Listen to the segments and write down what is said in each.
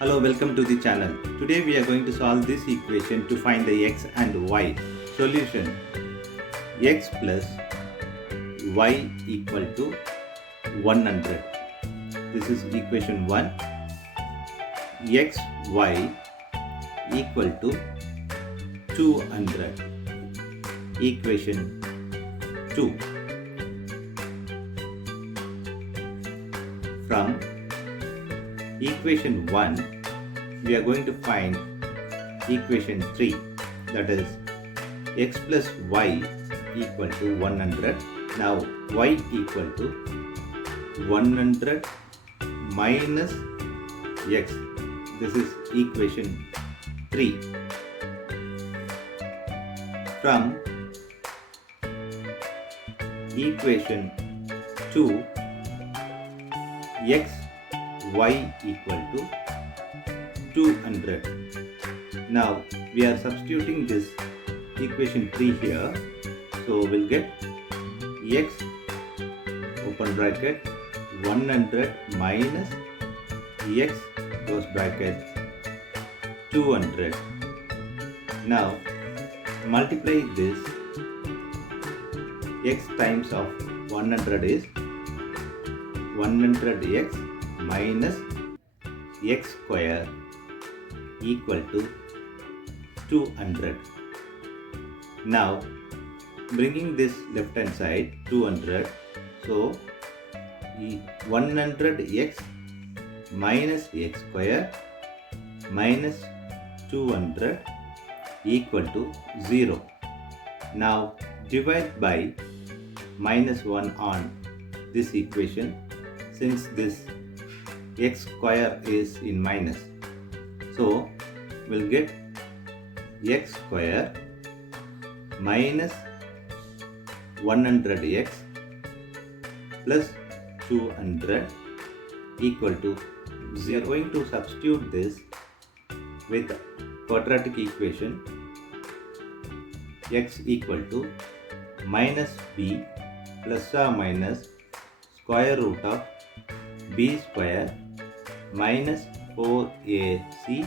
Hello, welcome to the channel. Today we are going to solve this equation to find the x and y. Solution: x plus y equal to 100. This is equation 1. X, y equal to 200. Equation 2. From equation 1, we are going to find equation 3, that is x plus y equal to 100. Now y equal to 100 minus x. This is equation 3. From equation 2, x y equal to 200. Now we are substituting this equation 3 here, so we'll get x open bracket 100 minus x close bracket 200. Now multiply this. X times of 100 is 100x minus x square equal to 200. Now bringing this left hand side 200, so 100x minus x square minus 200 equal to 0. Now divide by minus 1 on this equation, since this x square is in minus. So we'll get x square minus 100x plus 200 equal to 0. We are going to substitute this with quadratic equation. X equal to minus b plus or minus square root of b square minus 4ac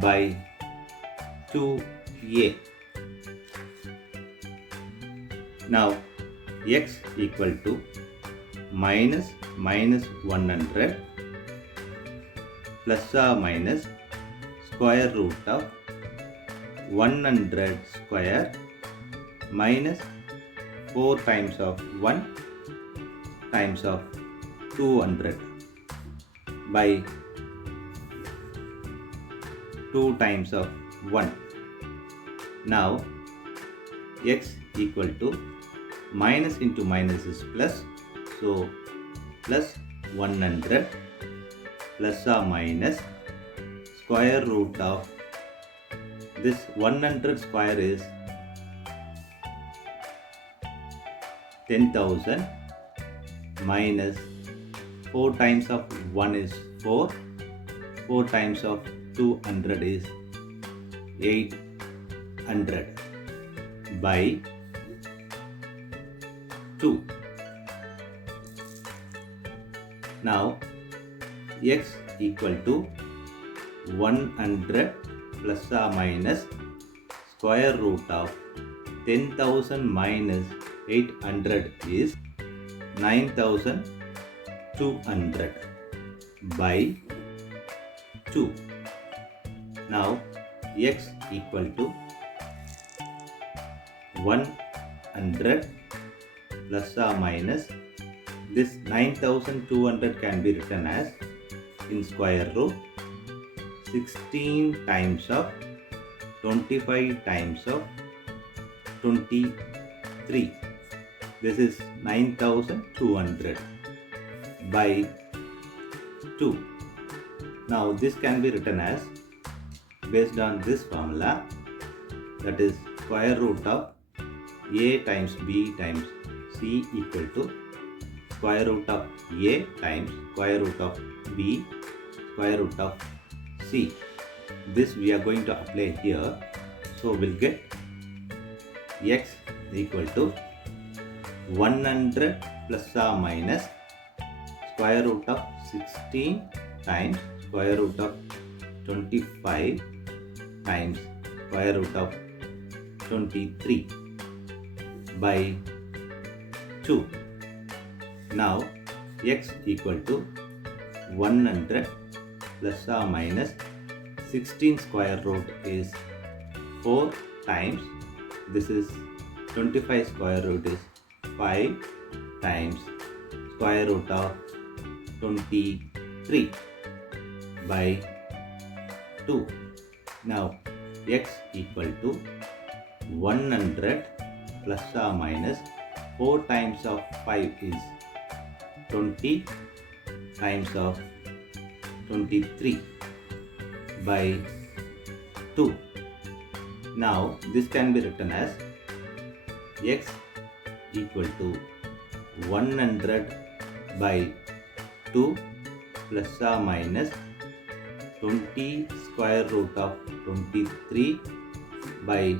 by 2a. Now x equal to minus 100 plus or minus square root of 100 square minus 4 times of 1 times of 200 by 2 times of 1. Now x equal to minus into minus is plus, so plus 100 plus or minus square root of this 100 square is 10,000 minus 4 times of 1 is 4, 4 times of 200 is 800 by 2. Now x equal to 100 plus or minus square root of 10,000 minus 800 is 9,200 by 2. Now x equal to 100 plus or minus this 9,200 can be written as in square root 16 times of 25 times of 23. This is 9,200 by 2. Now this can be written as, based on this formula, that is square root of a times b times c equal to square root of a times square root of b square root of c. This we are going to apply here, so we'll get x equal to 100 plus or minus square root of 16 times square root of 25 times square root of 23 by 2. Now x equal to 100 plus or minus 16 square root is 4 times, this is 25 square root is 5 times square root of 23 by 2. Now x equal to 100 plus or minus 4 times of 5 is 20 times of 23 by 2. Now this can be written as x equal to 100 by 2 plus or minus 20 square root of 23 by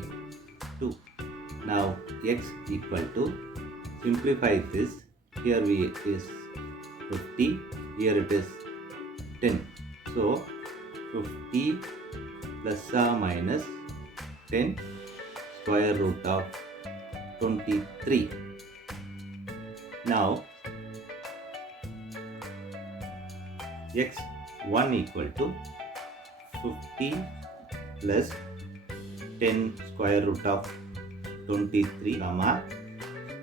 2. Now x equal to, simplify this, here we is 50, here it is 10. So 50 plus or minus 10 square root of 23. Now x1 equal to 50 plus 10 square root of 23 comma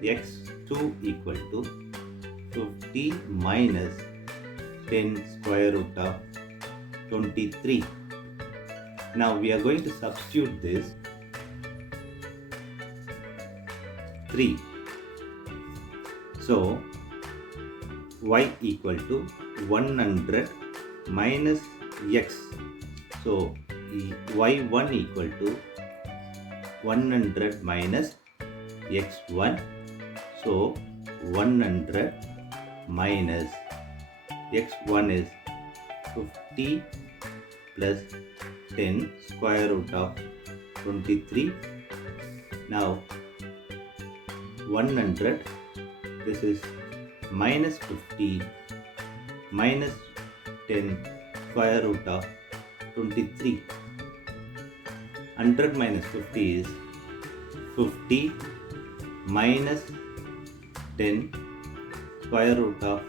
x2 equal to 50 minus 10 square root of 23. Now we are going to substitute this 3. So y equal to 100 minus x. So y1 equal to 100 minus x1. So 100 minus x1 is 50 plus 10 square root of 23. Now 100, this is minus 50 minus 10 square root of 23. 100 minus 50 is 50 minus 10 square root of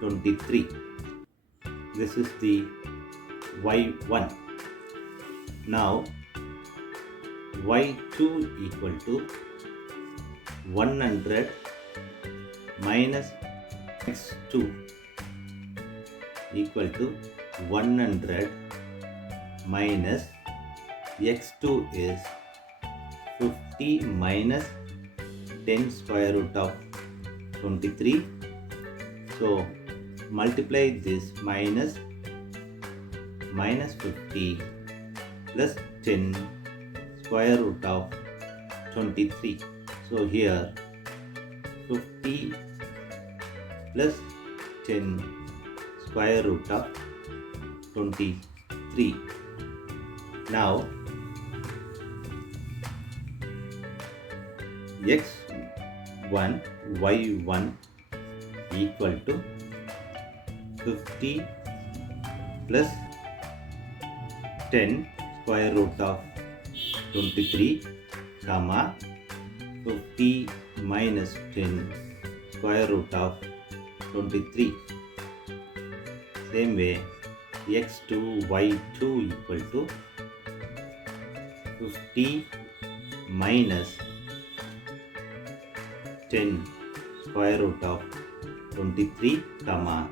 23. This is the y1. Now y2 equal to 100 minus x2 equal to 100 minus x2 is 50 minus 10 square root of 23. So multiply this minus 50 plus 10 square root of 23. So here 50 plus 10 square root of 23. Now x1 y1 equal to 50 plus 10 square root of 23 comma 50 minus 10 square root of 23. Same way x2 y2 equal to 50 minus 10 square root of 23 comma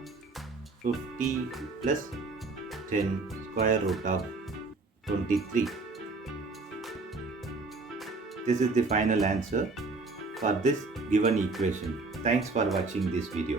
50 plus 10 square root of 23. This is the final answer for this given equation. Thanks for watching this video.